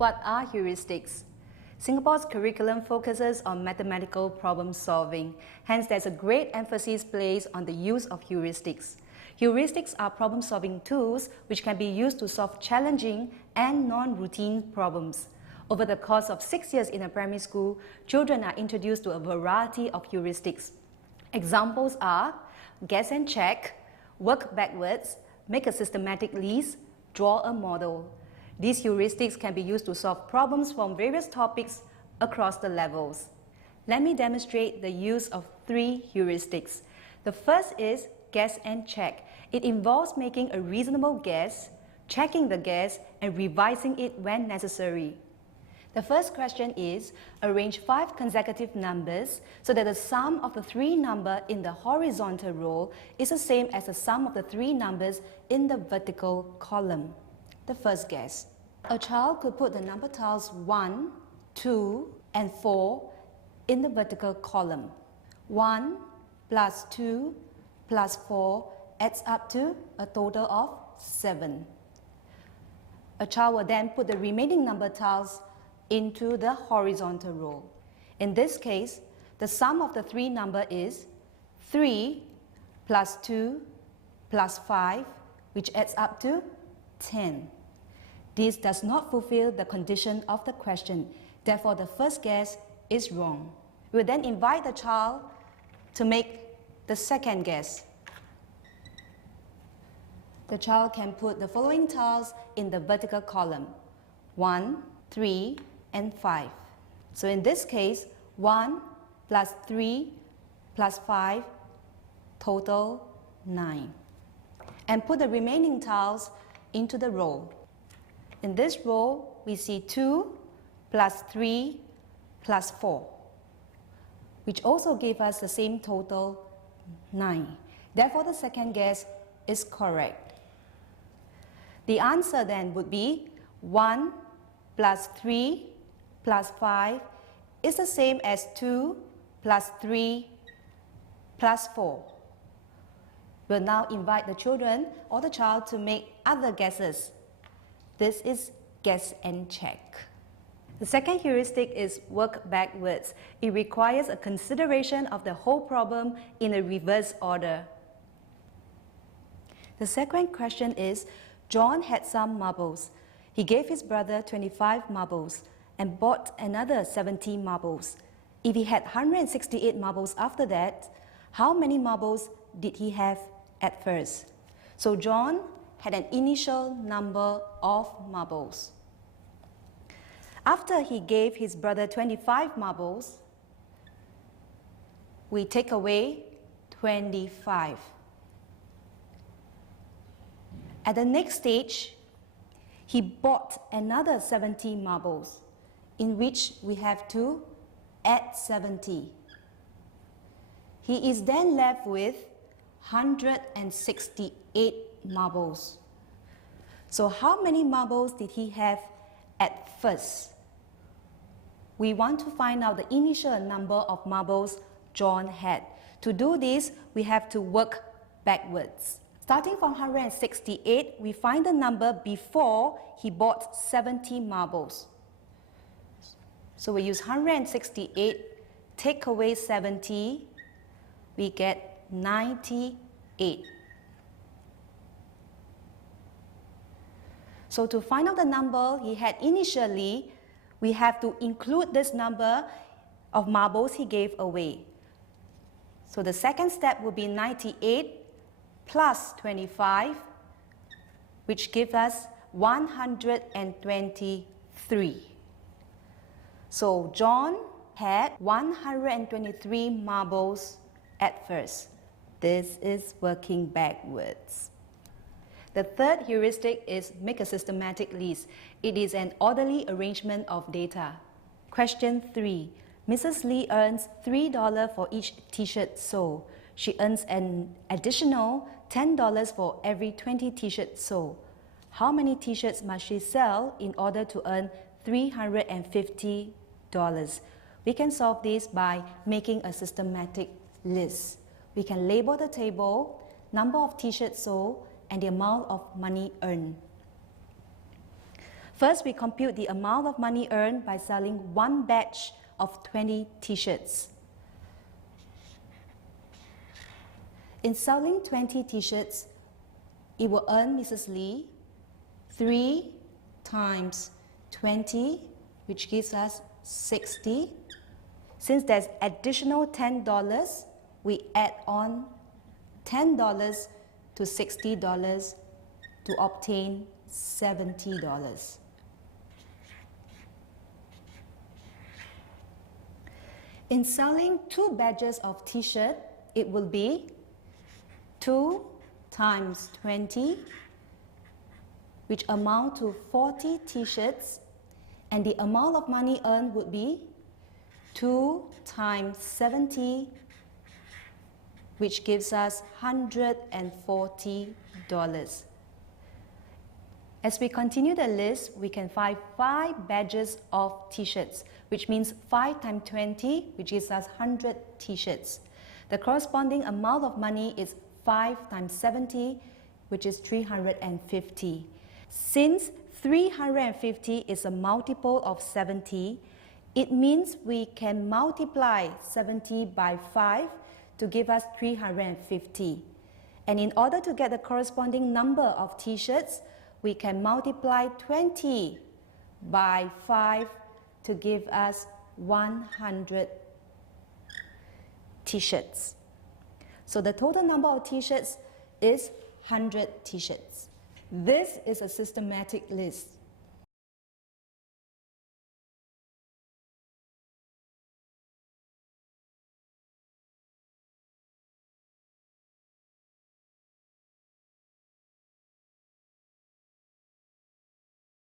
What are heuristics? Singapore's curriculum focuses on mathematical problem solving. Hence, there's a great emphasis placed on the use of heuristics. Heuristics are problem-solving tools which can be used to solve challenging and non-routine problems. Over the course of 6 years in a primary school, children are introduced to a variety of heuristics. Examples are guess and check, work backwards, make a systematic list, draw a model. These heuristics can be used to solve problems from various topics across the levels. Let me demonstrate the use of 3 heuristics. The first is guess and check. It involves making a reasonable guess, checking the guess, and revising it when necessary. The first question is, arrange 5 consecutive numbers so that the sum of the 3 numbers in the horizontal row is the same as the sum of the 3 numbers in the vertical column. The first guess. A child could put the number tiles 1, 2, and 4 in the vertical column. 1 plus 2 plus 4 adds up to a total of 7. A child will then put the remaining number tiles into the horizontal row. In this case, the sum of the 3 numbers is 3 plus 2 plus 5, which adds up to 10. This does not fulfill the condition of the question. Therefore, the first guess is wrong. We will then invite the child to make the second guess. The child can put the following tiles in the vertical column: 1, 3, and 5. So in this case, 1 plus 3 plus 5, total 9. And put the remaining tiles into the row. In this row, we see 2 plus 3 plus 4, which also gives us the same total, 9. Therefore, the second guess is correct. The answer then would be 1 plus 3 plus 5 is the same as 2 plus 3 plus 4. We'll now invite the children or the child to make other guesses. This is guess and check. The second heuristic is work backwards. It requires a consideration of the whole problem in a reverse order. The second question is, John had some marbles. He gave his brother 25 marbles and bought another 70 marbles. If he had 168 marbles after that, how many marbles did he have at first? So John had an initial number of marbles. After he gave his brother 25 marbles, we take away 25. At the next stage, he bought another 70 marbles, in which we have to add 70. He is then left with 168 marbles. So how many marbles did he have at first? We want to find out the initial number of marbles John had. To do this, we have to work backwards. Starting from 168, we find the number before he bought 70 marbles. So we use 168, take away 70, we get 98. So to find out the number he had initially, we have to include this number of marbles he gave away. So the second step will be 98 plus 25, which gives us 123. So John had 123 marbles at first. This is working backwards. The third heuristic is make a systematic list. It is an orderly arrangement of data. Question 3. Mrs. Lee earns $3 for each t-shirt sold. She earns an additional $10 for every 20 t-shirts sold. How many t-shirts must she sell in order to earn $350? We can solve this by making a systematic list. We can label the table, number of t-shirts sold, and the amount of money earned. First, we compute the amount of money earned by selling one batch of 20 t-shirts. In selling 20 t-shirts, it will earn Mrs. Lee 3 times 20, which gives us 60. Since there's additional $10, we add on $10 to $60 to obtain $70. In selling 2 batches of t-shirt, it will be 2 times 20, which amount to 40 t-shirts, and the amount of money earned would be 2 times 70, which gives us $140. As we continue the list, we can find 5 batches of t-shirts, which means 5 times 20, which gives us 100 t-shirts. The corresponding amount of money is 5 times 70, which is 350. Since 350 is a multiple of 70, it means we can multiply 70 by 5 to give us 350. And in order to get the corresponding number of t-shirts, we can multiply 20 by 5 to give us 100 t-shirts. So the total number of t-shirts is 100 t-shirts. This is a systematic list.